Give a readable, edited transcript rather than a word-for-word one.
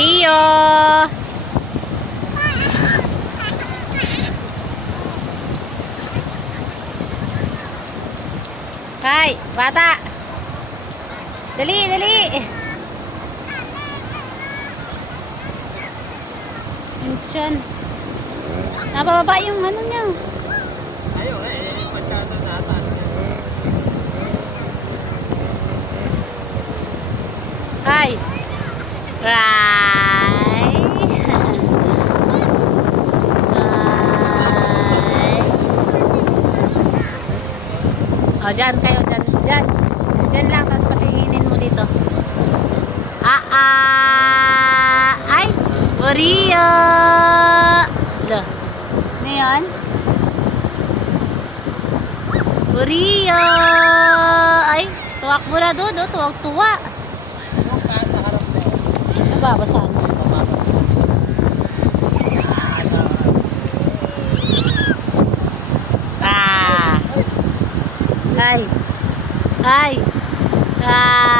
Rio! Hay, bata! Dali, dali! Yung tiyan. Napababa yung ano niya. Ayaw pagkano nataas na. Hi! Right! Hi! O, dyan kayo, dyan. Dyan. Dyan lang, tapos patinginin mo dito. Ay! Rio! Lo. Ano yan? Rio! Ay! Tuwak mo na doon, tuwag-tuwa. Yung pa sa harap mo. Nababasaan. Ah! Ay! Ay! Ah!